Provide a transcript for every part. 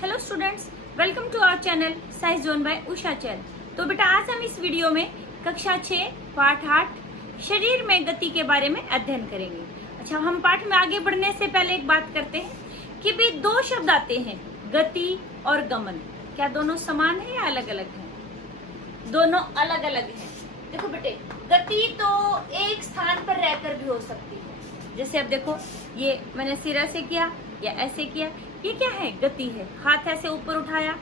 Hello students, welcome to our channel science zone by Usha Chail. तो बेटा आज हम इस वीडियो में कक्षा 6 पाठ 8 शरीर में गति के बारे में अध्ययन करेंगे। अच्छा, हम पाठ में आगे बढ़ने से पहले एक बात करते हैं कि भी दो शब्द आते हैं, गति और गमन। क्या दोनों समान है या अलग अलग है? दोनों अलग अलग हैं। देखो बेटे, गति तो एक स्थान पर रहकर भी हो सकती है। जैसे अब देखो, ये मैंने सिर ऐसे किया या ऐसे किया, ये क्या है? गति है। हाथ ऐसे ऊपर उठाया,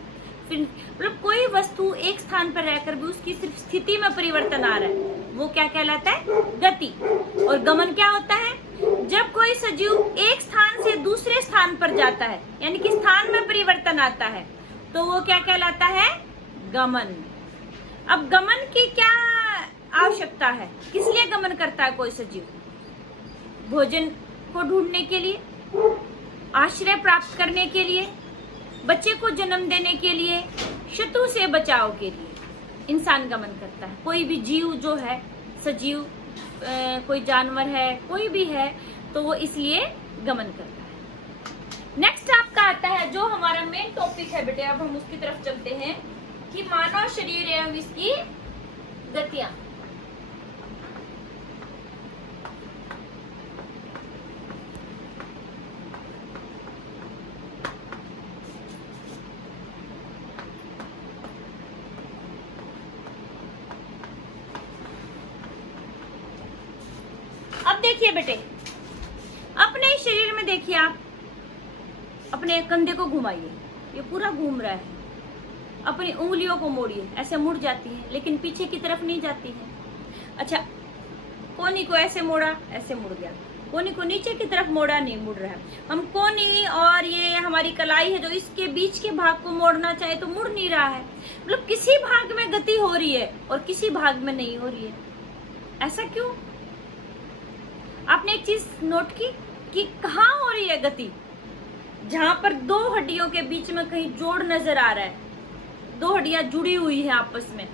फिर मतलब कोई वस्तु एक स्थान पर रहकर भी उसकी सिर्फ स्थिति में परिवर्तन आ रहा है, वो क्या कहलाता है? गति। और गमन क्या होता है? जब कोई सजीव एक स्थान से दूसरे स्थान पर जाता है, यानी कि स्थान में परिवर्तन आता है, तो वो क्या कहलाता है? गमन। अब गमन की क्या आवश्यकता है? किस लिए गमन करता है कोई सजीव? भोजन को ढूंढने के लिए, आश्रय प्राप्त करने के लिए, बच्चे को जन्म देने के लिए, शत्रु से बचाव के लिए इंसान गमन करता है। कोई भी जीव जो है, सजीव, कोई जानवर है, कोई भी है, तो वो इसलिए गमन करता है। नेक्स्ट आपका आता है जो हमारा मेन टॉपिक है बेटे, अब हम उसकी तरफ चलते हैं कि मानव शरीर एवं इसकी गतियां। अब देखिए बेटे, अपने शरीर में देखिए, आप अपने कंधे को घुमाइए, ये पूरा घूम रहा है। अपनी उंगलियों को मोड़िए, ऐसे मुड़ जाती है लेकिन पीछे की तरफ नहीं जाती है। अच्छा, कोनी को ऐसे मोड़ा, ऐसे मुड़ गया। कोनी को नीचे की तरफ मोड़ा, नहीं मुड़ रहा है। हम कोनी और ये हमारी कलाई है जो इसके बीच के भाग को मोड़ना चाहे तो मुड़ नहीं रहा है। मतलब किसी भाग में गति हो रही है और किसी भाग में नहीं हो रही है। ऐसा क्यों? आपने एक चीज नोट की कि कहाँ हो रही है गति? जहां पर दो हड्डियों के बीच में कहीं जोड़ नजर आ रहा है, दो हड्डियां जुड़ी हुई है आपस में,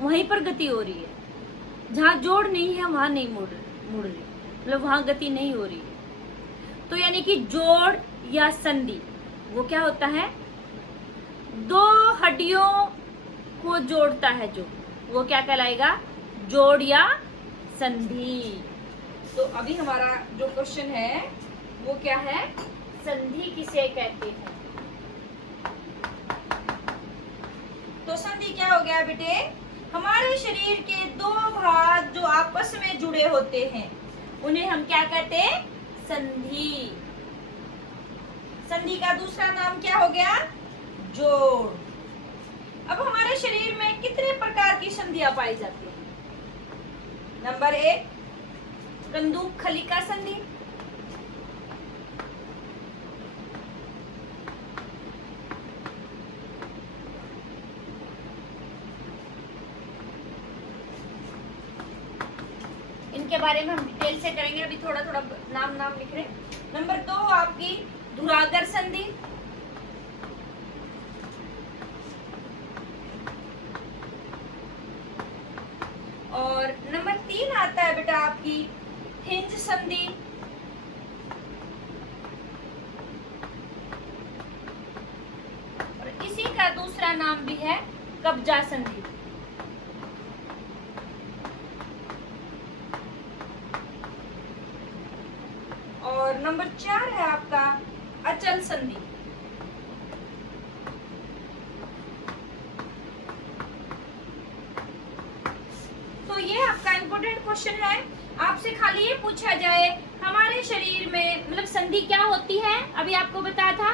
वहीं पर गति हो रही है। जहां जोड़ नहीं है वहां नहीं मुड़ रही, मतलब वहां गति नहीं हो रही है। तो यानी कि जोड़ या संधि, वो क्या होता है? दो हड्डियों को जोड़ता है जो, वो क्या कहलाएगा? जोड़ या संधि। तो अभी हमारा जो क्वेश्चन है वो क्या है? संधि किसे कहते हैं? तो संधि क्या हो गया बेटे? हमारे शरीर के दो भाग जो आपस में जुड़े होते हैं, उन्हें हम क्या कहते हैं? संधि। संधि का दूसरा नाम क्या हो गया? जोड़। अब हमारे शरीर में कितने प्रकार की संधियां पाई जाती हैं? नंबर 1, कंदुक खलिका संधि। इनके बारे में हम डिटेल से करेंगे, अभी थोड़ा थोड़ा नाम लिख रहे हैं। नंबर 2 आपकी धुरागर संधि। और नंबर 3 आता है बेटा आपकी हिंज संधि। और इसी का दूसरा नाम भी है कब्जा संधि। और नंबर 4 है आपका अचल संधि। तो ये आपका इम्पोर्टेंट क्वेश्चन है। आपसे खाली ये पूछा जाए हमारे शरीर में मतलब संधि क्या होती है? अभी आपको बताया था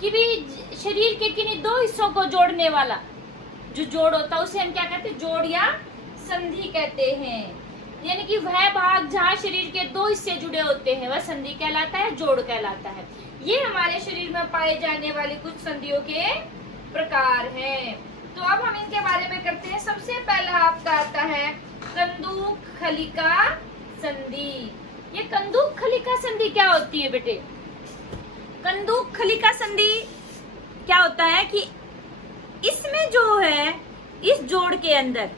कि भी शरीर के किन्हीं दो हिस्सों को जोड़ने वाला जो जोड़ होता है उसे हम क्या कहते हैं? जोड़ या संधि कहते हैं। यानी कि वह भाग जहाँ शरीर के दो हिस्से जुड़े होते हैं वह संधि कहलाता है, जोड़ कहलाता है। ये हमारे शरीर में पाए जाने वाले कुछ संधियों के प्रकार हैं। तो अब हम इनके बारे में करते हैं। सबसे पहला आपका आता है कंदुक खलिका संधि। ये कंदुक खलिका संधि क्या होती है बेटे? कंदुक खलिका संधि क्या होता है कि इसमें जो है, इस जोड़ के अंदर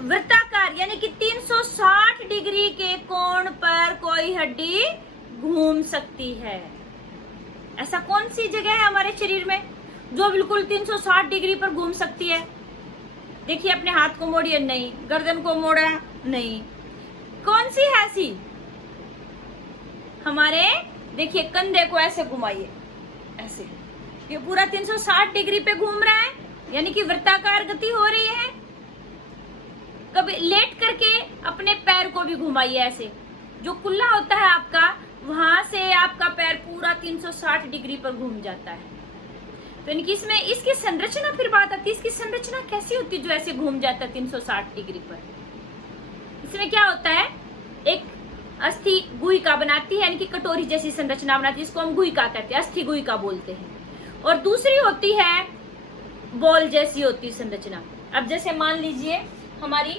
वृत्ताकार यानी कि 360 डिग्री के कोण पर कोई हड्डी घूम सकती है। ऐसा कौन सी जगह है हमारे शरीर में जो बिल्कुल 360 डिग्री पर घूम सकती है? देखिए, अपने हाथ को मोड़िए, नहीं। गर्दन को मोड़ा, नहीं। कौन सी है ऐसी? हमारे देखिए कंधे को ऐसे घुमाइए, ऐसे, ये पूरा 360 डिग्री पे घूम रहा है, यानी कि वृत्ताकार गति हो रही है। कभी लेट करके अपने पैर को भी घुमाइए ऐसे, जो कुल्ला होता है आपका, वहां से आपका पैर पूरा 360 डिग्री पर घूम जाता है। तो यानी कि इसमें इसकी संरचना फिर बात आती है, इसकी संरचना कैसी होती है जो ऐसे घूम जाता है 360 डिग्री पर? इसमें क्या होता है, एक अस्थि गुहिका बनाती है, यानी कि कटोरी जैसी संरचना बनाती है, इसको हम गुहिका कहते हैं, अस्थि गुहिका बोलते हैं। और दूसरी होती है बॉल जैसी होती है संरचना। अब जैसे मान लीजिए हमारी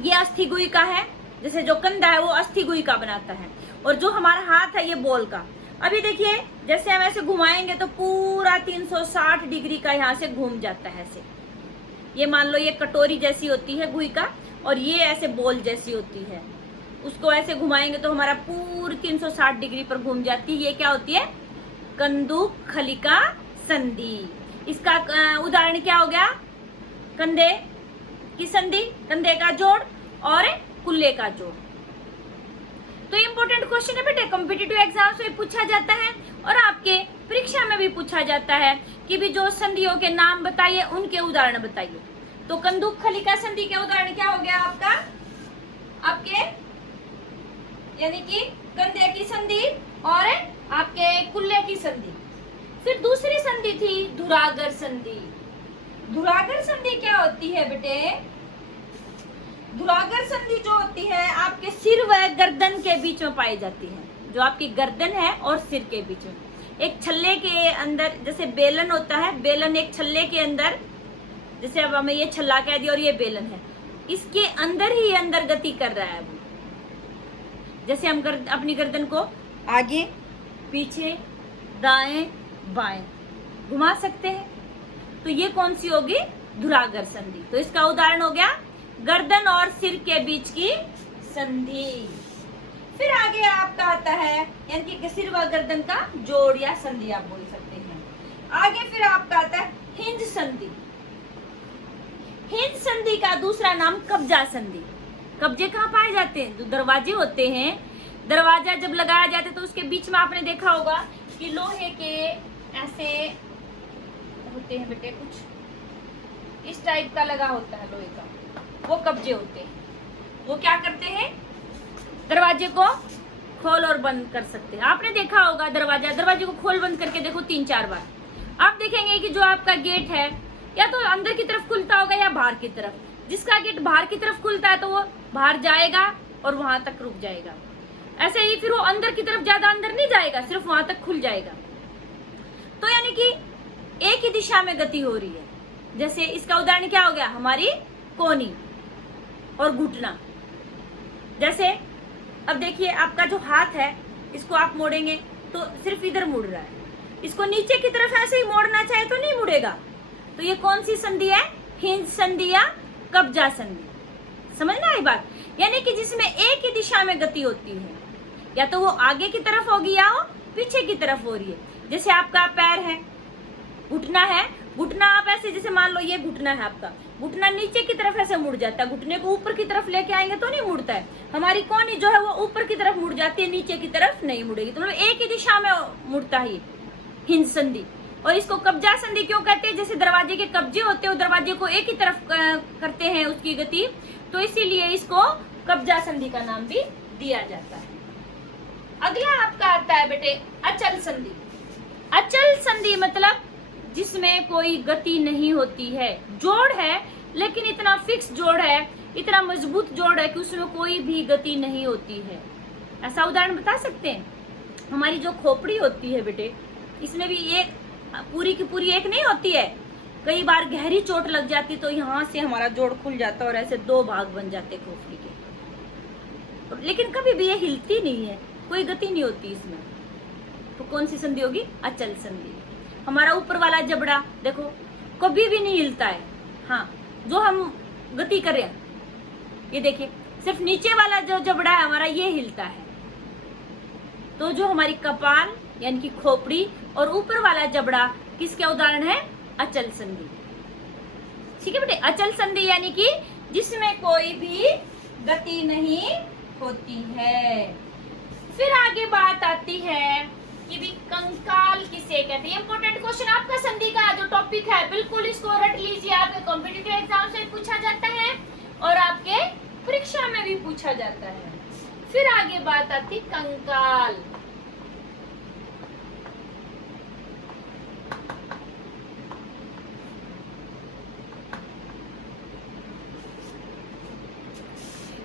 ये अस्थि गुहिका है, जैसे जो कंधा है वो अस्थि गुहिका बनाता है, और जो हमारा हाथ है ये बॉल का। अभी देखिए, जैसे हम ऐसे घुमाएंगे तो पूरा 360 डिग्री का यहाँ से घूम जाता है ऐसे। ये मान लो ये कटोरी जैसी होती है गुहिका, और ये ऐसे बॉल जैसी होती है, उसको ऐसे घुमाएंगे तो हमारा पूरी 360 डिग्री पर घूम जाती है। ये क्या होती है? कंदुकखलिका संधि। इसका उदाहरण क्या हो गया? कंधे की संधि, कंधे का जोड़ और कुल्ले का जोड़। तो इम्पोर्टेंट क्वेश्चन है बेटे, कॉम्पिटिटिव एग्जाम्स में पूछा जाता है और आपके परीक्षा में भी पूछा जाता है कि भी जो संधियों के नाम बताइए, उनके उदाहरण बताइए। तो कंदुकखलिका संधि के उदाहरण क्या हो गया आपका? आपके यानी कि कंधे की संधि और आपके कुल्ले की संधि। फिर दूसरी संधि थी धुरागर संधि। धुरागर संधि क्या होती है बेटे? धुरागर संधि जो होती है आपके सिर व गर्दन के बीच में पाई जाती है। जो आपकी गर्दन है और सिर के बीच में, एक छल्ले के अंदर, जैसे बेलन होता है, बेलन एक छल्ले के अंदर, जैसे अब हमें ये छल्ला कह दिया और ये बेलन है, इसके अंदर ही अंदर गति कर रहा है वो। जैसे हम अपनी गर्दन को आगे पीछे दाएं बाएं घुमा सकते हैं, तो ये कौन सी होगी? धुरागर संधि। तो इसका उदाहरण हो गया गर्दन और सिर के बीच की संधि। फिर आगे आपका आता है, यानी कि सिर व गर्दन का जोड़ या संधि आप बोल सकते हैं। आगे फिर आपका आता है हिंज संधि। हिंज संधि का दूसरा नाम कब्जा संधि। कब्जे कहाँ पाए जाते हैं? जो दरवाजे होते हैं, दरवाजा जब लगाया जाता है तो उसके बीच में आपने देखा होगा कि लोहे के ऐसे होते हैं बेटे, कुछ इस टाइप का लगा होता है लोहे का, वो कब्जे होते हैं। वो क्या करते हैं? दरवाजे को खोल और बंद कर सकते हैं। आपने देखा होगा दरवाजे को खोल बंद करके देखो 3-4 बार। आप देखेंगे कि जो आपका गेट है या तो अंदर की तरफ खुलता होगा या बाहर की तरफ। जिसका गेट बाहर की तरफ खुलता है तो वो बाहर जाएगा और वहां तक रुक जाएगा। ऐसे ही फिर वो अंदर की तरफ ज्यादा अंदर नहीं जाएगा, सिर्फ वहां तक खुल जाएगा। तो यानी कि एक ही दिशा में गति हो रही है। जैसे इसका उदाहरण क्या हो गया? हमारी कोहनी और घुटना। जैसे अब देखिए, आपका जो हाथ है इसको आप मोड़ेंगे तो सिर्फ इधर मुड़ रहा है, इसको नीचे की तरफ ऐसे ही मोड़ना चाहे तो नहीं मुड़ेगा। तो ये कौन सी संधि है? हिंज संधि या कब्जा संधि। समझना है बात? यानी कि जिसमें एक ही दिशा में गति होती है, या तो वो आगे की तरफ होगी या वो पीछे की तरफ हो रही है। जैसे आपका पैर है, घुटना है, घुटना आप ऐसे, जैसे मान लो ये घुटना है आपका, घुटना नीचे की तरफ ऐसे मुड़ जाता है, घुटने को ऊपर की तरफ लेके आएंगे तो नहीं मुड़ता है। हमारी कोहनी जो है वो ऊपर की तरफ मुड़ जाती है, नीचे की तरफ नहीं मुड़ेगी। तो मतलब एक ही दिशा में मुड़ता है हिंज संधि। और इसको कब्जा संधि क्यों कहते हैं? जैसे दरवाजे के कब्जे होते हैं, वो दरवाजे को एक ही तरफ करते हैं उसकी गति, तो इसीलिए इसको कब्जा संधि का नाम भी दिया जाता है। अगला आपका आता है बेटे अचल संधि। अचल संधि मतलब जिसमें कोई गति नहीं होती है, जोड़ है लेकिन इतना फिक्स जोड़ है, इतना मजबूत जोड़ है कि उसमें कोई भी गति नहीं होती है। ऐसा उदाहरण बता सकते हैं? हमारी जो खोपड़ी होती है बेटे, इसमें भी एक पूरी की पूरी एक नहीं होती है, कई बार गहरी चोट लग जाती तो यहाँ से हमारा जोड़ खुल जाता और ऐसे 2 भाग बन जाते खोपड़ी के, लेकिन कभी भी ये हिलती नहीं है, कोई गति नहीं होती इसमें। तो कौन सी संधि होगी? अचल संधि। हमारा ऊपर वाला जबड़ा देखो कभी भी नहीं हिलता है। हाँ, जो हम गति कर रहे हैं, ये देखिए सिर्फ नीचे वाला जो जबड़ा है हमारा ये हिलता है, तो जो हमारी कपाल यानी कि खोपड़ी और ऊपर वाला जबड़ा किसके उदाहरण है? अचल संधि। ठीक है बेटे, अचल संधि यानी कि जिसमें कोई भी गति नहीं होती है। फिर आगे बात आती है कि भी कंकाल किसे कहते हैं। इंपॉर्टेंट क्वेश्चन आपका संधि का जो टॉपिक है, बिल्कुल इसको रट लीजिए। आपके कॉम्पिटिटिव एग्जाम से पूछा जाता है और आपके परीक्षा में भी पूछा जाता है। फिर आगे बात आती कंकाल।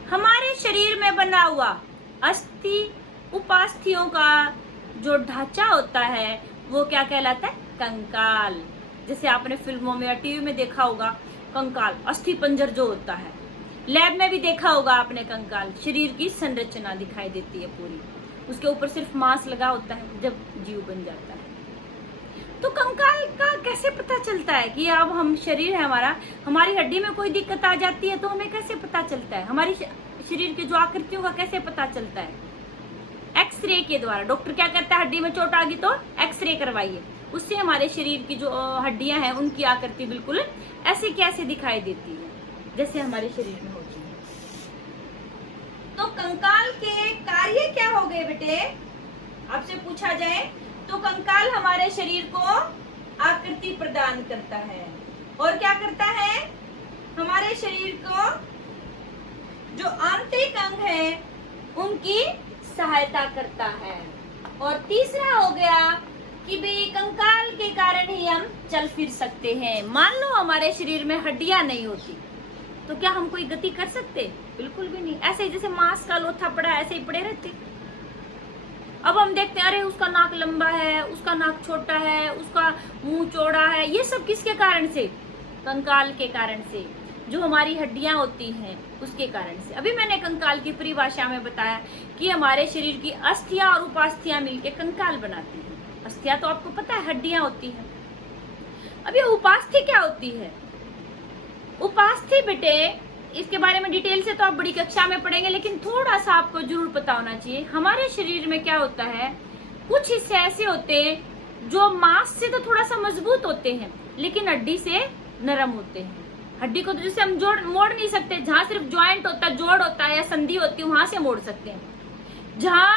हमारे शरीर में बना हुआ अस्थि उपास्थियों का जो ढांचा होता है वो क्या कहलाता है? कंकाल। जैसे आपने फिल्मों में या टीवी में देखा होगा कंकाल, अस्थि पंजर जो होता है। लैब में भी देखा होगा आपने कंकाल, शरीर की संरचना दिखाई देती है पूरी, उसके ऊपर सिर्फ मांस लगा होता है जब जीव बन जाता है। तो कंकाल का कैसे पता चलता है कि अब हम शरीर है हमारा, हमारी हड्डी में कोई दिक्कत आ जाती है तो हमें कैसे पता चलता है? हमारी शरीर की जो आकृतियों का कैसे पता चलता है? एक्सरे के द्वारा। डॉक्टर क्या कहता है? हड्डी में चोट आ गई तो एक्सरे करवाइए, उससे हमारे शरीर की जो हड्डियां हैं उनकी आकृति बिल्कुल ऐसे कैसे दिखाई देती है जैसे हमारे शरीर में होती है। तो कंकाल के कार्य क्या हो गए बेटे? आपसे पूछा जाए तो कंकाल हमारे शरीर को आकृति प्रदान करता है और क्या करता है? हमारे शरीर को जो आंतरिक अंग है उनकी सहायता करता है। और तीसरा हो गया कि भाई कंकाल के कारण ही हम चल फिर सकते हैं। मान लो हमारे शरीर में हड्डियां नहीं होती तो क्या हम कोई गति कर सकते? बिल्कुल भी नहीं। ऐसे ही जैसे मांस का लोथा पड़ा ऐसे ही पड़े रहते। अब हम देखते हैं अरे उसका नाक लंबा है, उसका नाक छोटा है, उसका मुंह चौड़ा है। ये सब किसके कारण से? कंकाल के कारण से, जो हमारी हड्डियां होती हैं उसके कारण से। अभी मैंने कंकाल की परिभाषा में बताया कि हमारे शरीर की अस्थियां और उपास्थियां मिलकर कंकाल बनाती हैं। अस्थियां तो आपको पता है हड्डियां होती हैं। अब ये उपास्थि क्या होती है? उपास्थि बेटे इसके बारे में डिटेल से तो आप बड़ी कक्षा में पढ़ेंगे, लेकिन थोड़ा सा आपको जरूर पता होना चाहिए। हमारे शरीर में क्या होता है, कुछ हिस्से ऐसे होते हैं जो मांस से तो थोड़ा सा मजबूत होते हैं लेकिन हड्डी से नरम होते हैं। हड्डी को तो जैसे हम मोड़ नहीं सकते, जहां सिर्फ ज्वाइंट होता है, जोड़ होता है या संधि होती है वहां से मोड़ सकते हैं। जहां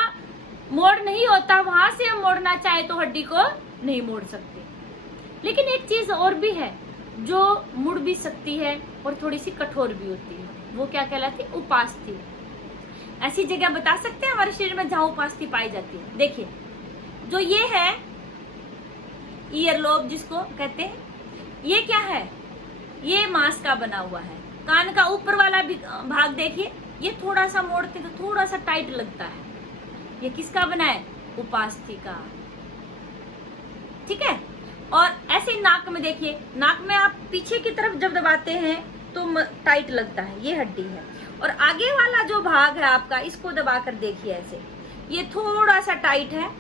मोड़ नहीं होता वहां से हम मोड़ना चाहे तो हड्डी को नहीं मोड़ सकते। लेकिन एक चीज और भी है जो मुड़ भी सकती है और थोड़ी सी कठोर भी होती है, वो क्या कहलाती है? उपास्थि। ऐसी जगह बता सकते हैं हमारे शरीर में जहां उपास्थि पाई जाती है। देखिए जो ये है ईयरलोब जिसको कहते हैं, ये क्या है? ये मांस का बना हुआ है। कान का ऊपर वाला भाग देखिए, ये थोड़ा सा मोड़ते तो थोड़ा सा टाइट लगता है। ये किसका बना है? उपास्थि का। ठीक है। और ऐसे ही नाक में देखिए, नाक में आप पीछे की तरफ जब दबाते हैं तो टाइट लगता है, ये हड्डी है। और आगे वाला जो भाग है आपका, इसको दबाकर देखिए ऐसे, ये थोड़ा सा टाइट है,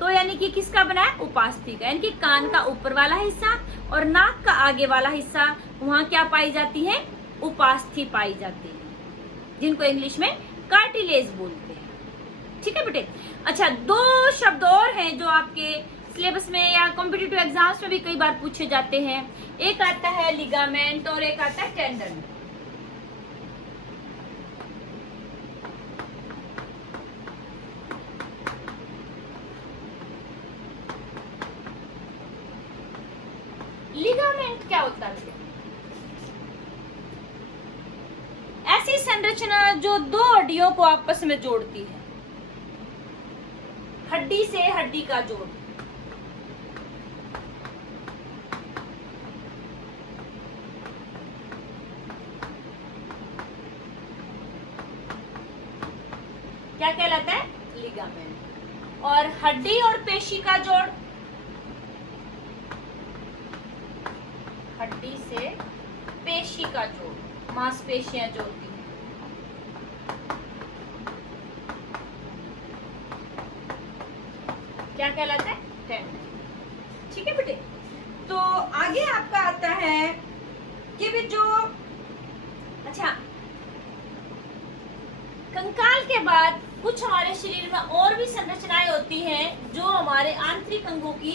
तो यानी कि किसका बना है? उपास्थि का। यानी कि कान का ऊपर वाला हिस्सा और नाक का आगे वाला हिस्सा, वहां क्या पाई जाती है? उपास्थि पाई जाती है, जिनको इंग्लिश में कार्टिलेज बोलते हैं। ठीक है बेटे। अच्छा, दो शब्द और हैं जो आपके सिलेबस में या कॉम्पिटिटिव एग्जाम्स में भी कई बार पूछे जाते हैं। एक आता है लिगामेंट और एक आता है टेंडन। लिगामेंट क्या होता है? ऐसी संरचना जो दो हड्डियों को आपस में जोड़ती है, हड्डी से हड्डी का जोड़। क्या कहलाता है? लिगामेंट। और हड्डी और पेशी का जोड़, हड्डी से पेशी का जोड़, मांसपेशियां जोड़ती हैं। क्या कहलाता है? टेंडन। ठीक है बेटे। तो आगे आपका आता है कि भी जो, अच्छा, कंकाल के बाद कुछ हमारे शरीर में और भी संरचनाएं होती हैं जो हमारे आंतरिक अंगों की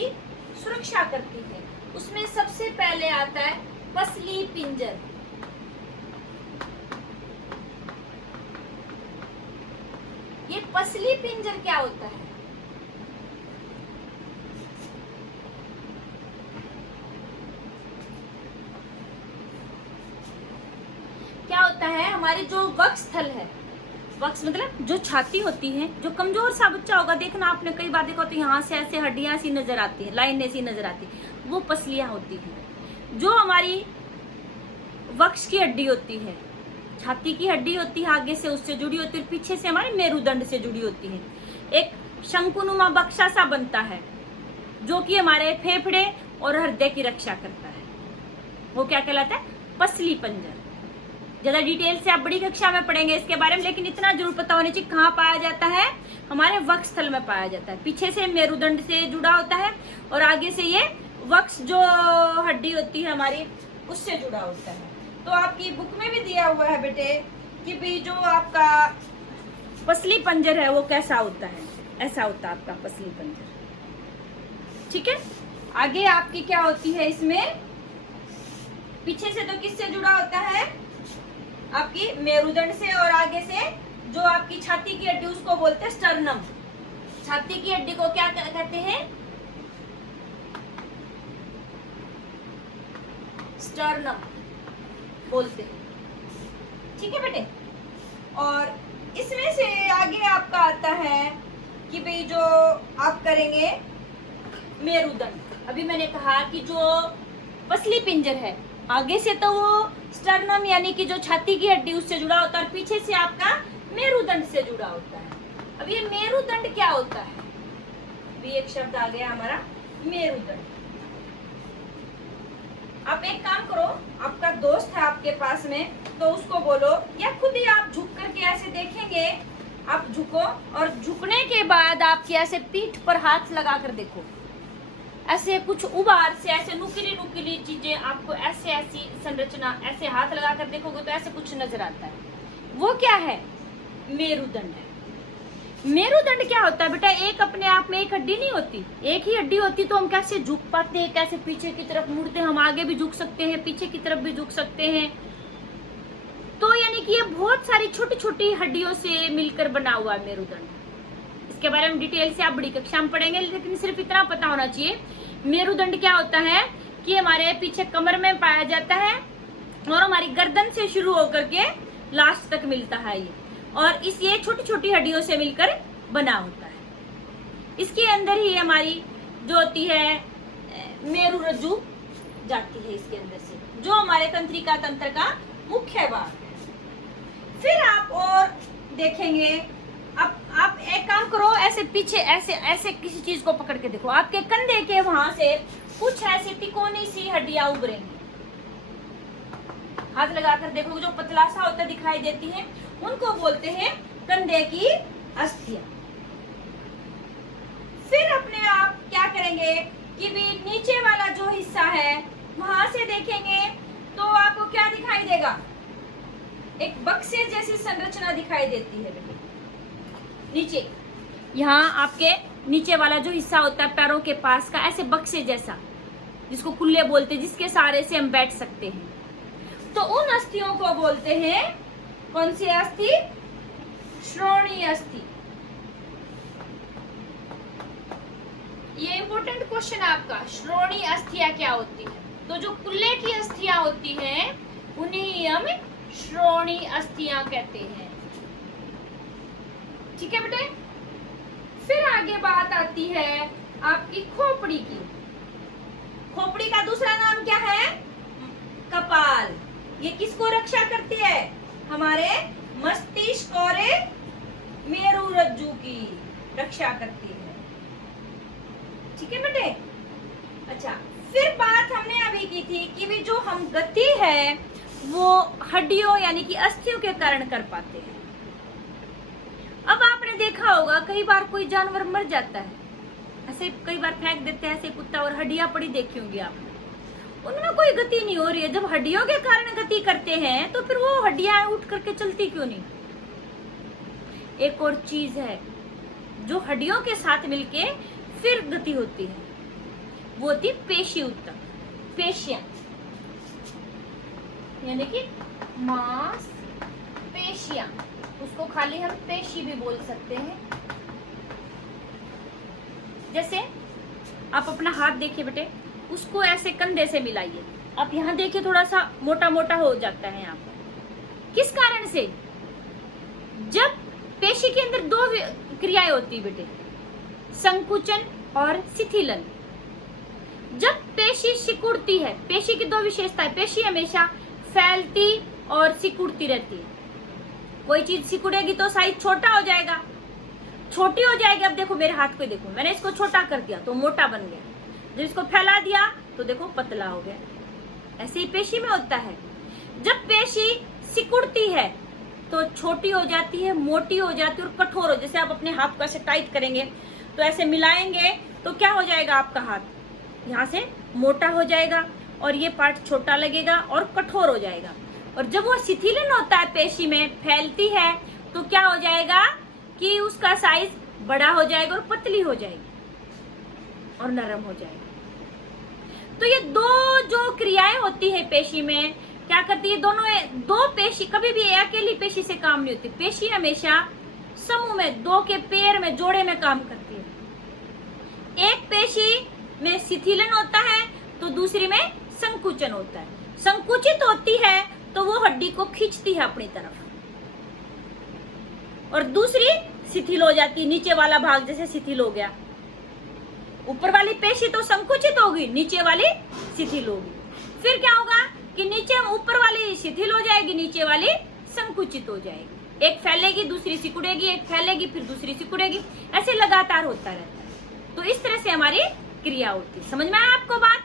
सुरक्षा करती है। उसमें सबसे पहले आता है पसली पिंजर। ये पसली पिंजर क्या होता है? क्या होता है? हमारे जो वक्षस्थल है, वक्ष मतलब जो छाती होती है, जो कमजोर सा बच्चा होगा, देखना आपने कई बार देखा तो यहाँ से ऐसे हड्डियां सी नजर आती है, लाइनें सी नजर आती है, वो पसलियां होती हैं। जो हमारी वक्ष की हड्डी होती है, छाती की हड्डी होती है, आगे से उससे जुड़ी होती है, पीछे से हमारे मेरुदंड से जुड़ी होती है। एक शंकुनुमा बक्सा सा बनता है जो कि हमारे फेफड़े और हृदय की रक्षा करता है। वो क्या कहलाता है? पसली पंजर। ज्यादा डिटेल से आप बड़ी कक्षा में पढ़ेंगे इसके बारे में, लेकिन इतना जरूर पता होना चाहिए कहाँ पाया जाता है? हमारे वक्षस्थल में पाया जाता है। पीछे से मेरुदंड से जुड़ा होता है और आगे से ये वक्ष जो हड्डी होती है हमारी, उससे जुड़ा होता है। तो आपकी बुक में भी दिया हुआ है बेटे कि भी जो आपका पसली पंजर है वो कैसा होता है, ऐसा होता है आपका पसली पंजर। ठीक है, आगे आपकी क्या होती है? इसमें पीछे से तो किससे जुड़ा होता है? आपकी मेरुदंड से, और आगे से जो आपकी छाती की हड्डी उसको बोलते हैं स्टर्नम। छाती की हड्डी को क्या कहते हैं? स्टर्नम बोलते हैं। ठीक है बेटे, और इसमें से आगे आपका आता है कि भाई जो आप करेंगे मेरुदंड। अभी मैंने कहा कि जो पसली पिंजर है, आगे से तो वो स्टर्नम यानी कि जो छाती की हड्डी उससे जुड़ा होता है, और पीछे से आपका मेरुदंड से जुड़ा होता है। अब ये मेरुदंड क्या होता है? अभी एक शब्द आ गया हमारा मेरुदंड। आप एक काम करो, आपका दोस्त है आपके पास में, तो उसको बोलो, या खुद ही आप झुक करके ऐसे देखेंगे, आप झुको और झुकने के बाद आपकी ऐसे पीठ पर हाथ लगा कर देखो। ऐसे कुछ उबार से ऐसे नुकीली नुकीली चीजें आपको ऐसे ऐसी संरचना, ऐसे हाथ लगा कर देखोगे तो ऐसे कुछ नजर आता है। वो क्या है? मेरुदंड है। मेरुदंड क्या होता है बेटा? एक अपने आप में एक हड्डी नहीं होती, एक ही हड्डी होती तो हम कैसे झुक पाते हैं, कैसे पीछे की तरफ मुड़ते हैं, हम आगे भी झुक सकते हैं, पीछे की तरफ भी झुक सकते हैं। तो यानी कि ये बहुत सारी छोटी छोटी हड्डियों से मिलकर बना हुआ है मेरुदंड। इसके बारे में डिटेल से आप बड़ी कक्षा में पढ़ेंगे, लेकिन सिर्फ इतना पता होना चाहिए मेरुदंड क्या होता है कि हमारे पीछे कमर में पाया जाता है और हमारी गर्दन से शुरू होकर के लास्ट तक मिलता है ये, और इस ये छोटी छोटी हड्डियों से मिलकर बना होता है। इसके अंदर ही हमारी जो होती है मेरु रज्जु जाती है इसके अंदर से, जो हमारे तंत्रिका तंत्र का मुख्य भाग है। फिर आप और देखेंगे, अब आप एक काम करो, ऐसे पीछे ऐसे ऐसे किसी चीज को पकड़ के देखो, आपके कंधे के वहां से कुछ ऐसी तिकोनी सी हड्डियां उभरेंगी। हाथ लगाकर देखो, जो पतला सा होता दिखाई देती है, उनको बोलते हैं कंधे की अस्थियां। फिर अपने आप क्या करेंगे कि भी नीचे वाला जो हिस्सा है वहां से देखेंगे तो आपको क्या दिखाई देगा? एक बक्से जैसी संरचना दिखाई देती है नीचे। यहाँ आपके नीचे वाला जो हिस्सा होता है पैरों के पास का, ऐसे बक्से जैसा, जिसको कुल्ले बोलते हैं, जिसके सहारे से हम बैठ सकते हैं। तो उन अस्थियों को बोलते हैं, कौन सी अस्थि? श्रोणी अस्थि। ये इंपॉर्टेंट क्वेश्चन है आपका, श्रोणी अस्थियां क्या होती है? तो जो कुल्ले की अस्थियां होती हैं उन्हें हम श्रोणी अस्थियां कहते हैं। ठीक है बेटे। फिर आगे बात आती है आपकी खोपड़ी की। खोपड़ी का दूसरा नाम क्या है? कपाल। ये किसको रक्षा करती है? हमारे मस्तिष्क और मेरु रज्जु की रक्षा करती है। ठीक है बेटे। अच्छा, फिर बात हमने अभी की थी कि भी जो हम गति है वो हड्डियों यानी कि अस्थियों के कारण कर पाते हैं। अब आपने देखा होगा कई बार कोई जानवर मर जाता है, ऐसे कई बार फेंक देते हैं ऐसे कुत्ता, और हड्डियां पड़ी देखी होंगी आपने, उनमें कोई गति नहीं हो रही है। जब हड्डियों के कारण गति करते हैं तो फिर वो हड्डियां उठ करके चलती क्यों नहीं? एक और चीज है जो हड्डियों के साथ मिलके फिर गति होती है, वो होती पेशी ऊतक, पेशियां, यानी कि मांस पेशियां, उसको खाली हम पेशी भी बोल सकते हैं। जैसे आप अपना हाथ देखिए बेटे, उसको ऐसे कंधे से मिलाइए, आप यहाँ देखिए थोड़ा सा मोटा मोटा हो जाता है यहाँ पर। किस कारण से? जब पेशी के अंदर दो क्रियाएं होती है बेटे, संकुचन और शिथिलन। जब पेशी सिकुड़ती है, पेशी की दो विशेषताएं, पेशी हमेशा फैलती और सिकुड़ती रहती है। कोई चीज सिकुड़ेगी तो साइज छोटा हो जाएगा, छोटी हो जाएगी। अब देखो मेरे हाथ को देखो, मैंने इसको छोटा कर दिया तो मोटा बन गया, जब इसको फैला दिया तो देखो पतला हो गया। ऐसे ही पेशी में होता है, जब पेशी सिकुड़ती है तो छोटी हो जाती है, मोटी हो जाती है और कठोर हो। जैसे आप अपने हाथ को ऐसे टाइट करेंगे तो ऐसे मिलाएंगे तो क्या हो जाएगा, आपका हाथ यहाँ से मोटा हो जाएगा और ये पार्ट छोटा लगेगा और कठोर हो जाएगा। और जब वो शिथिलन होता है, पेशी में फैलती है, तो क्या हो जाएगा कि उसका साइज बड़ा हो जाएगा और पतली हो जाएगी और नरम हो जाएगी। तो ये दो जो क्रियाएं होती है पेशी में, क्या करती है, दो पेशी, कभी भी अकेली पेशी से काम नहीं होती। पेशी हमेशा समूह में, दो के पेयर में, जोड़े में काम करती है। एक पेशी में शिथिलन होता है तो दूसरी में संकुचन होता है। संकुचित होती है तो वो हड्डी को खींचती है अपनी तरफ, और दूसरी शिथिल हो जाती है, नीचे वाला भाग जैसे शिथिल हो गया। ऊपर वाली पेशी तो संकुचित होगी, नीचे वाली शिथिल होगी। फिर क्या होगा कि नीचे ऊपर वाली शिथिल हो जाएगी, नीचे वाली संकुचित हो जाएगी। एक फैलेगी, दूसरी सिकुड़ेगी, एक फैलेगी, फिर दूसरी सिकुड़ेगी, ऐसे लगातार होता रहता है। तो इस तरह से हमारी क्रिया होती है। समझ में आया आपको बात?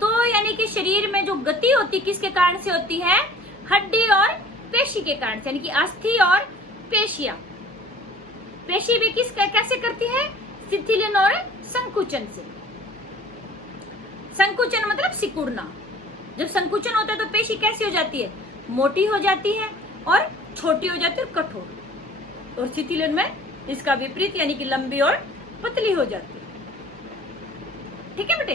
तो यानी कि शरीर में जो गति होती किसके कारण से होती है? हड्डी और पेशी के कारण से, यानी कि अस्थि और पेशियां। पेशी भी कैसे करती है? शिथिलन और संकुचन से। संकुचन मतलब सिकुड़ना। जब संकुचन होता है तो पेशी कैसी हो जाती है? मोटी हो जाती है और छोटी हो जाती है और कठोर। और शिथिलन में इसका विपरीत, यानी कि लंबी और पतली हो जाती है। ठीक है बेटे?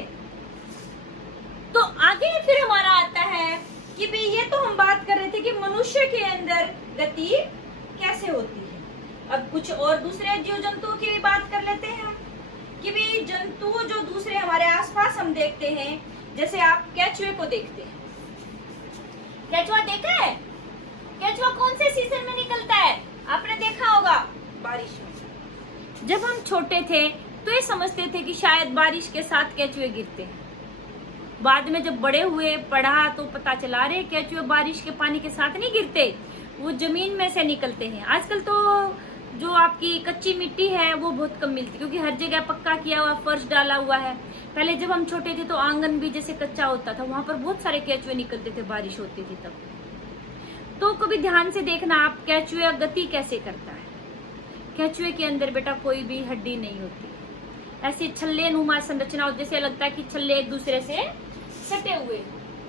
तो आगे फिर हमारा आता है कि भाई ये तो हम बात कर रहे थे कि मनुष्य के अंदर गति कैसे होती है। अब कुछ और दूसरे जीव जंतुओं की भी बात कर लेते हैं कि भाई जंतु जो दूसरे हमारे आसपास हम देखते हैं, जैसे आप केचुए को देखते हैं। केचुआ देखा है? केचुआ कौन से सीजन में निकलता है? आपने देखा होगा, बारिश में। जब हम छोटे थे तो ये समझते थे कि शायद बारिश के साथ केचुए गिरते हैं। बाद में जब बड़े हुए, पढ़ा, तो पता चला रहे केचुए बारिश के पानी के साथ नहीं गिरते, वो जमीन में से निकलते हैं। आजकल तो जो आपकी कच्ची मिट्टी है वो बहुत कम मिलती, क्योंकि हर जगह पक्का किया हुआ, फर्श डाला हुआ है। पहले जब हम छोटे थे तो आंगन भी जैसे कच्चा होता था, वहां पर बहुत सारे केचुए निकलते थे, बारिश होती थी तब। तो कभी ध्यान से देखना आप, केचुआ गति कैसे करता है। केचुए के अंदर बेटा कोई भी हड्डी नहीं होती, ऐसी छल्ले नुमा संरचना होती, जैसे लगता है कि छल्ले एक दूसरे से सटे हुए,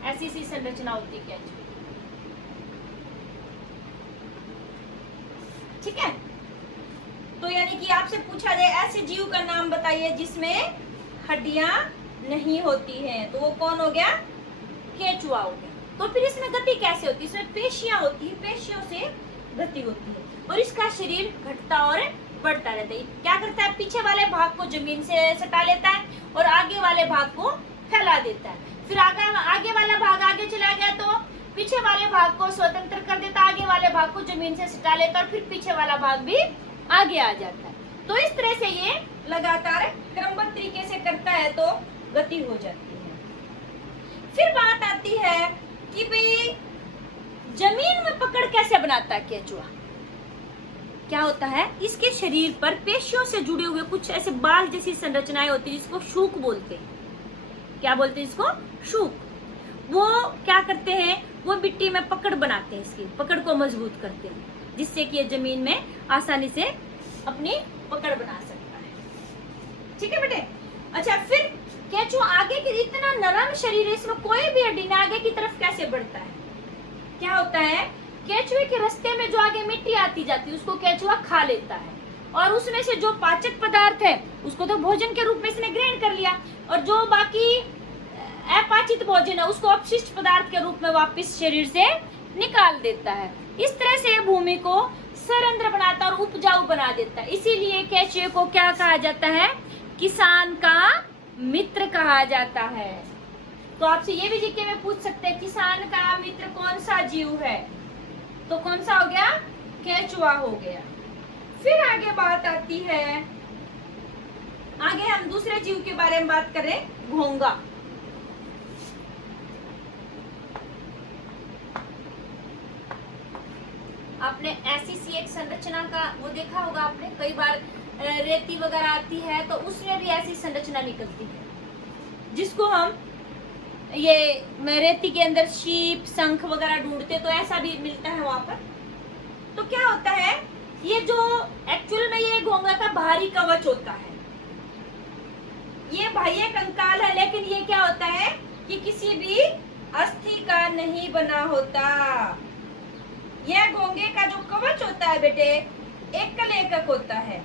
ऐसी सी संरचना होती है केचुए। ठीक है? तो यानी कि आपसे पूछा जाए ऐसे जीव का नाम बताइए जिसमें हड्डियां नहीं होती हैं, तो वो कौन हो गया? केचुआ हो गया। तो फिर इसमें गति कैसे होती है? इसमें पेशियां होती है, पेशियों से गति होती है, और इसका शरीर घटता और बढ़ता रहता है। क्या करता है? पीछे वाले भाग को जमीन से सटा लेता है और आगे वाले भाग को फैला देता है। फिर आगे वाला भाग आगे चला गया तो पीछे वाले भाग को स्वतंत्र कर देता, आगे वाले भाग को जमीन से सटा लेता, और फिर पीछे वाला भाग भी आगे आ जाता है। तो इस तरह से ये लगातार क्रमबद्ध तरीके से करता है तो गति हो जाती है। फिर बात आती है कि भाई जमीन में पकड़ कैसे बनाता है केचुआ। क्या होता है? इसके शरीर पर पेशियों से जुड़े हुए कुछ ऐसे बाल जैसी संरचनाएं होती है, जिसको शूक बोलते हैं। क्या बोलते हैं इसको? शूक। वो क्या करते हैं? वो मिट्टी में पकड़ बनाते हैं, इसकी पकड़ को मजबूत करते हैं, जिससे कि ये जमीन में आसानी से अपनी पकड़ बना सकता है। ठीक है बेटे? अच्छा, फिर केचुआ आगे की, इतना नरम शरीर है, इसमें कोई भी हड्डी ना, आगे की तरफ कैसे बढ़ता है? क्या होता है केचुए के रास्ते में जो आगे मिट्टी आती जाती है उसको केचुआ खा लेता है, और उसमें से जो पाचक पदार्थ है उसको तो भोजन के रूप में इसने ग्रहण कर लिया, और जो बाकी अपाचित भोजन है उसको अपशिष्ट पदार्थ के रूप में वापस शरीर से निकाल देता है। इस तरह से भूमि को सरंध्र बनाता है और उपजाऊ बना देता है। इसीलिए केचुए को क्या कहा जाता है? किसान का मित्र कहा जाता है। तो आपसे ये भी जीके में पूछ सकते हैं, किसान का मित्र कौन सा जीव है? तो कौन सा हो गया? केचुआ हो गया। फिर आगे बात आती है, आगे हम दूसरे जीव के बारे में बात कर रहे हैं, घोंगा। आपने ऐसी सी एक संरचना का वो देखा होगा आपने, कई बार रेती वगैरह आती है तो उसमें भी ऐसी संरचना निकलती है, जिसको हम ये रेती के अंदर शीप शंख वगैरह ढूंढते तो ऐसा भी मिलता है वहां पर। तो क्या होता है, ये जो एक्चुअल में ये घोंगा का बाहरी कवच होता है, ये बाह्य कंकाल है, लेकिन ये क्या होता है कि किसी भी अस्थि का नहीं बना होता। यह घोंगे का जो कवच होता है बेटे, एकल एकक होता है।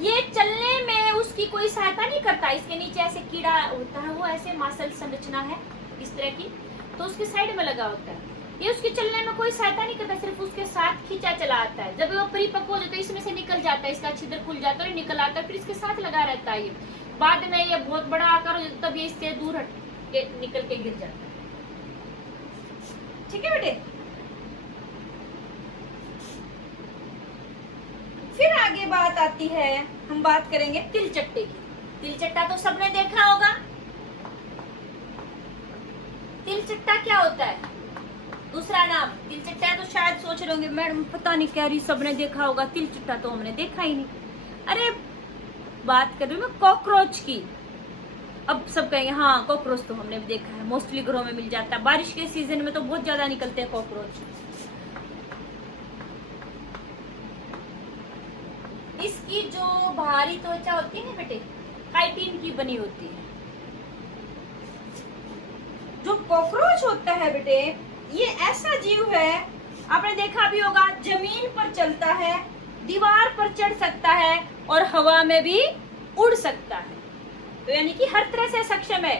ये चलने में उसकी कोई सहायता नहीं करता। इसके नीचे ऐसे कीड़ा होता है, वो ऐसे मासल संरचना है इस तरह की, तो उसके साइड में लगा होता है। ये उसके चलने में कोई सहायता नहीं करता, सिर्फ उसके साथ खींचा चला आता है। जब वो परिपक्व हो जाता है इसमें से निकल जाता है, इसका छिद्र खुल जाता है, निकल आता है, फिर इसके साथ लगा रहता है। ये बाद में ये बहुत बड़ा आकार हो जाता है, तब ये इससे दूर हट के निकल के गिर जाता है। ठीक है बेटे। फिर आगे बात आती है, हम बात करेंगे तिलचट्टे की। तिलचट्टा तो सबने देखा होगा। तिलचट्टा क्या होता है? दूसरा नाम तिलचट्टा है। तो शायद सोच रहे होंगे मैडम पता नहीं कह रही, सबने देखा होगा, तिलचट्टा तो हमने देखा ही नहीं। अरे बात कर रही हूँ मैं कॉकरोच की। अब सब कहेंगे हाँ कॉकरोच तो हमने भी देखा है, मोस्टली घरों में मिल जाता है। बारिश के सीजन में तो बहुत ज्यादा निकलते हैं कॉकरोच। इसकी जो बाहरी त्वचा होती है ना बेटे, काइटिन की बनी होती है। जो कॉकरोच होता है बेटे, ये ऐसा जीव है, आपने देखा भी होगा, जमीन पर चलता है, दीवार पर चढ़ सकता है और हवा में भी उड़ सकता है। तो यानी कि हर तरह से सक्षम है।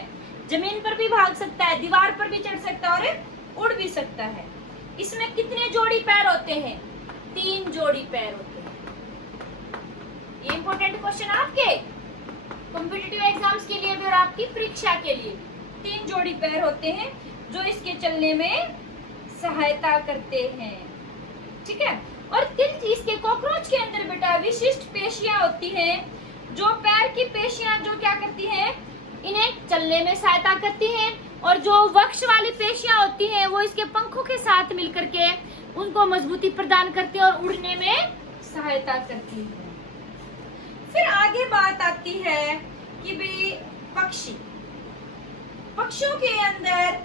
जमीन पर भी भाग सकता है, दीवार पर भी चढ़ सकता है और उड़ भी सकता है। इसमें कितने जोड़ी पैर होते हैं? 3 जोड़ी पैर होते हैं। ये इंपॉर्टेंट क्वेश्चन आपके कॉम्पिटिटिव एग्जाम्स के लिए भी और आपकी परीक्षा के लिए। 3 जोड़ी पैर होते हैं जो इसके चलने में सहायता करते हैं। ठीक है। और इसके कॉकरोच के अंदर बेटा विशिष्ट पेशियां होती हैं, जो पैर की पेशियां जो क्या करती हैं, इन्हें चलने में सहायता करती हैं। और जो वक्ष वाली पेशियां होती हैं वो इसके पंखों के साथ मिलकर के उनको मजबूती प्रदान करती है और उड़ने में सहायता करती है। फिर आगे बात आती है कि भाई पक्षियों के अंदर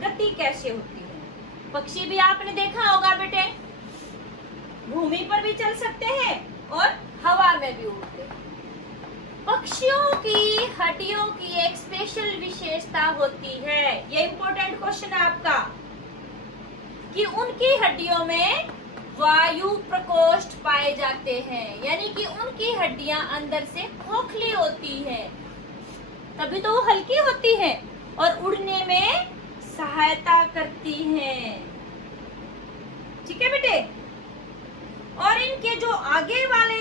गति कैसे होती है। पक्षी भी आपने देखा होगा बेटे, भूमि पर भी चल सकते हैं और हवा में भी उड़ते हैं। पक्षियों की हड्डियों की एक स्पेशल विशेषता होती है। ये इंपॉर्टेंट क्वेश्चन है आपका, कि उनकी हड्डियों में वायु प्रकोष्ठ पाए जाते हैं, यानी कि उनकी हड्डियां अंदर से खोखली होती हैं, तभी तो वो हल्की होती हैं और उड़ने में सहायता करती हैं। ठीक है बेटे। और इनके जो आगे वाले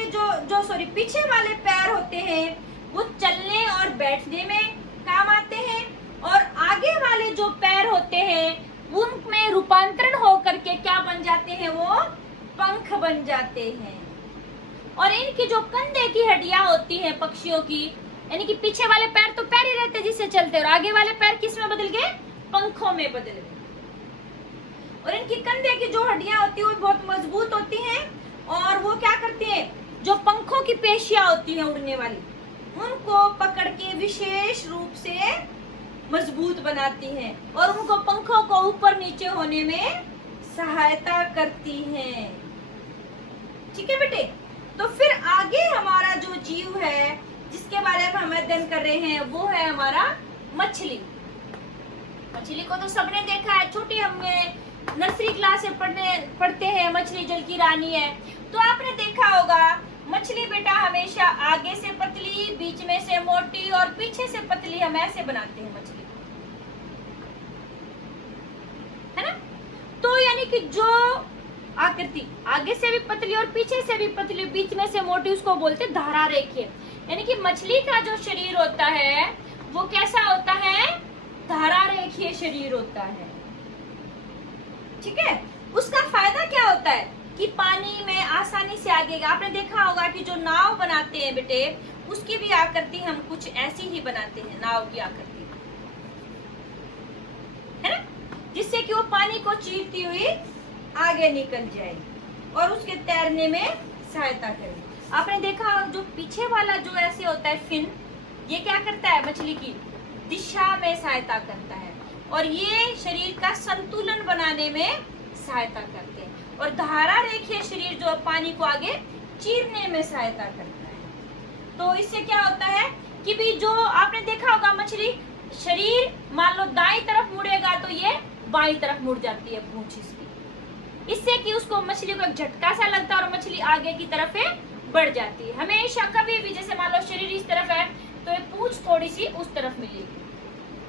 पीछे वाले पैर होते हैं वो चलने और बैठने में काम आते हैं, और आगे वाले जो पैर होते हैं उनमें रूपांतरण होकर के क्या बन जाते हैं, वो पंख बन जाते हैं। और इनकी जो कंधे की हड्डियां होती हैं पक्षियों की, यानी कि पीछे वाले पैर तो पैर ही रहते जिससे चलते, और आगे वाले पैर किस में बदल गए? पंखों में बदल गए। और इनकी कंधे की जो हड्डियां होती है वो बहुत मजबूत होती हैं, और वो क्या करती हैं, जो पंखों की पेशियां होती हैं उड़ने वाली, उनको पकड़ के विशेष रूप से मजबूत बनाती हैं और उनको पंखों को ऊपर नीचे होने में सहायता करती हैं। ठीक है बेटे। तो फिर आगे हमारा जो जीव है जिसके बारे में हम अध्ययन कर रहे हैं वो है हमारा मछली। मछली को तो सबने देखा है, छोटी हमने नर्सरी क्लास में पढ़ते हैं मछली जल की रानी है, तो आपने देखा होगा मछली बेटा हमेशा आगे से पतली, बीच में से मोटी और पीछे से पतली, हम ऐसे बनाते हैं मछली, है ना। तो यानी कि जो आकृति आगे से भी पतली और पीछे से भी पतली, बीच में से मोटी, उसको बोलते धारा रेखीय। यानी कि मछली का जो शरीर होता है वो कैसा होता है, धारा रेखीय शरीर होता है, ठीक है। उसका फायदा क्या होता है कि पानी में आसानी से आगे, आपने देखा होगा कि जो नाव बनाते हैं बेटे, उसकी भी आकृति हम कुछ ऐसी ही बनाते हैं, नाव की आकृति, है ना, जिससे कि वो पानी को चीरती हुई आगे निकल जाए और उसके तैरने में सहायता करे। आपने देखा जो पीछे वाला जो ऐसे होता है फिन, ये क्या करता है, मछली की दिशा में सहायता करता है और ये शरीर का संतुलन बनाने में सहायता करते हैं, और धारा रेखीय शरीर जो पानी को आगे चीरने में सहायता करता है। तो इससे क्या होता है कि भी जो आपने देखा होगा मछली शरीर मान लो दाईं तरफ मुड़ेगा तो ये बाईं तरफ मुड़ जाती है पूंछ इसकी, इससे कि उसको मछली को एक झटका सा लगता है और मछली आगे की तरफ बढ़ जाती है। हमेशा कभी भी जैसे मान लो शरीर इस तरफ है तो ये पूंछ थोड़ी सी उस तरफ मिलेगी,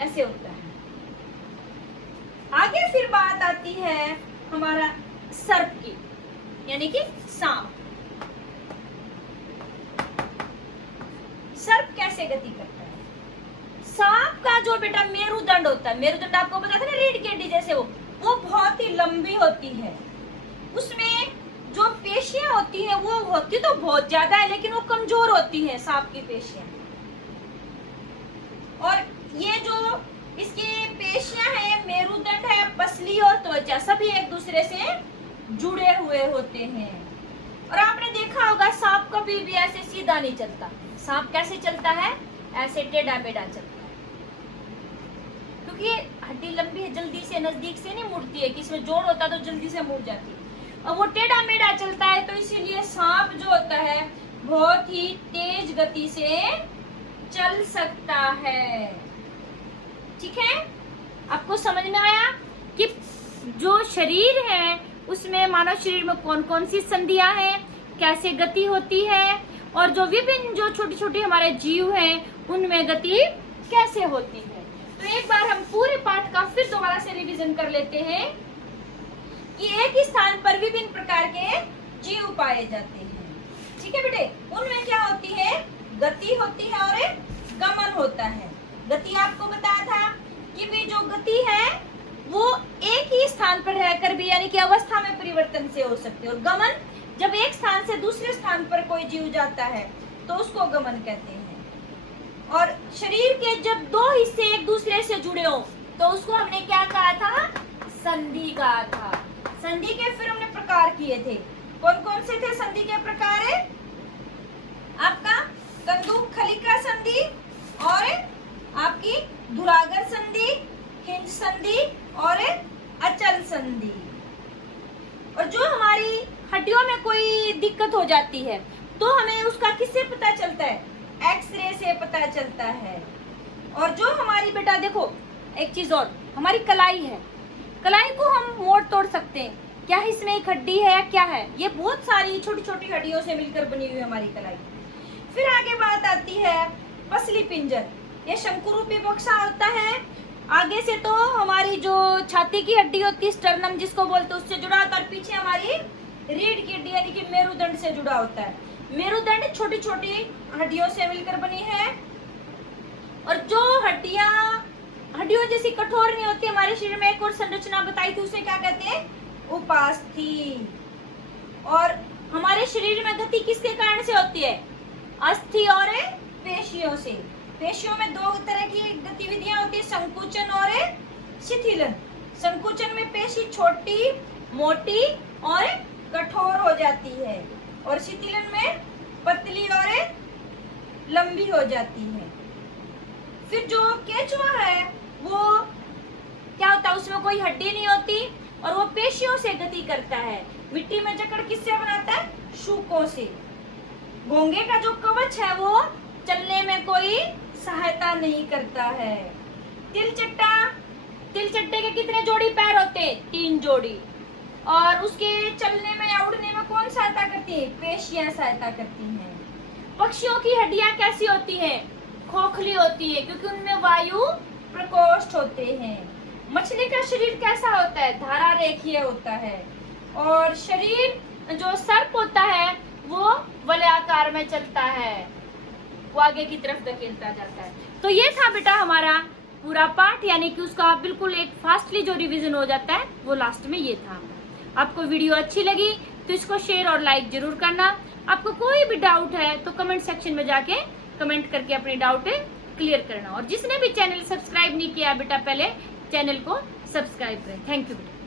ऐसे होता है। आगे फिर बात आती है हमारा सर्प की, यानी कि सांप। सर्प कैसे गति करता है, सांप का जो बेटा मेरुदंड होता है, मेरुदंड आपको पता था ना, रीढ़ की हड्डी जैसे वो बहुत ही लंबी होती है। उसमें जो पेशियां होती है वो होती तो बहुत ज्यादा है, लेकिन वो कमजोर होती है सांप की पेशियां। और ये जो इसकी पेशियां है, मेरुदंड है, पसली और त्वचा, सभी एक दूसरे से जुड़े हुए होते हैं। और आपने देखा होगा सांप कभी भी ऐसे सीधा नहीं चलता, सांप कैसे चलता है, ऐसे टेढ़ा मेढ़ा चलता है, क्योंकि ये हड्डी लंबी है, जल्दी से नजदीक से नहीं मुड़ती है, कि इसमें जोड़ होता तो जल्दी से मुड़ जाती है, और वो टेढ़ा मेढ़ा चलता है। तो इसीलिए सांप जो होता है बहुत ही तेज गति से चल सकता है, ठीक है। आपको समझ में आया कि जो शरीर है उसमें मानव शरीर में कौन कौन सी संधियां हैं, कैसे गति होती है, और जो विभिन्न जो छोटी छोटी हमारे जीव हैं उनमें गति कैसे होती है। तो एक बार हम पूरे पाठ का फिर दोबारा से रिवीजन कर लेते हैं कि एक ही स्थान पर विभिन्न प्रकार के जीव पाए जाते हैं, ठीक है बेटे। उनमें क्या होती है, गति होती है और एक गमन होता है। गति आपको बताया था कि भी जो गति है वो एक ही स्थान पर रहकर भी यानी कि अवस्था में परिवर्तन से हो सकती है, और गमन जब एक स्थान से दूसरे स्थान पर कोई जीव जाता है तो उसको गमन कहते हैं। और शरीर के जब दो हिस्से एक दूसरे से जुड़े हो तो उसको हमने क्या कहा था, संधि कहा था। संधि के फिर हमने प्रकार किए थे, कौन कौन से थे संधि के प्रकार है, आपका कंदुक खलिका संधि, और आपकी धुरागर संधि, हिंज संधि और अचल संधि। और जो हमारी हड्डियों में कोई दिक्कत हो जाती है तो हमें उसका किससे पता चलता है, एक्सरे से पता चलता है। और जो हमारी बेटा देखो एक चीज और, हमारी कलाई है, कलाई को हम मोड़ तोड़ सकते हैं, क्या इसमें एक हड्डी है या क्या है, ये बहुत सारी छोटी छोटी हड्डियों से मिलकर बनी हुई हमारी कलाई। फिर आगे बात आती है पसली पिंजर, ये शंकु रूपी बक्सा होता है। आगे से तो हमारी जो छाती की हड्डी होती है स्टर्नम जिसको बोलते हैं उससे जुड़ा होता है, और पीछे हमारी रीढ़ की हड्डी यानी कि मेरुदंड से जुड़ा होता है। मेरुदंड छोटी छोटी हड्डियों से मिलकर बनी है, और जो हड्डियों जैसी कठोर नहीं होती हमारे शरीर में, एक और संरचना बताई थी उसे क्या कहते हैं, उपास्थि। और हमारे शरीर में गति किसके कारण से होती है, अस्थि और पेशियों से। पेशियों में दो तरह की गतिविधियां होती है, संकुचन और शिथिलन। संकुचन में पेशी छोटी, मोटी और कठोर हो जाती है, और शिथिलन में पतली और लंबी हो जाती है। फिर जो केचुआ है वो क्या होता है, उसमें कोई हड्डी नहीं होती और वो पेशियों से गति करता है। मिट्टी में जकड़ किससे बनाता है, शूकों से। घोंगे का जो कवच है वो चलने में कोई सहायता नहीं करता है। तिलचट्टा तिलचट्टे के कितने जोड़ी पैर होते हैं? 3 जोड़ी। और उसके चलने में या उड़ने में कौन सहायता करती है? पेशियां सहायता करती हैं। पक्षियों की हड्डियां कैसी होती है? खोखली होती है, क्योंकि उनमें वायु प्रकोष्ठ होते हैं। मछली का शरीर कैसा होता है? धारा रेखीय होता है। और शरीर जो सर्प होता है वो वलयाकार में चलता है, वो आगे की तरफ धकेलता जाता है। तो ये था बेटा हमारा पूरा पाठ, यानी कि उसका बिल्कुल एक फास्टली जो रिवीजन हो जाता है वो लास्ट में ये था। आपको वीडियो अच्छी लगी तो इसको शेयर और लाइक जरूर करना। आपको कोई भी डाउट है तो कमेंट सेक्शन में जाके कमेंट करके अपने डाउट क्लियर करना। और जिसने भी चैनल सब्सक्राइब नहीं किया बेटा, पहले चैनल को सब्सक्राइब करें। थैंक यू बेटा।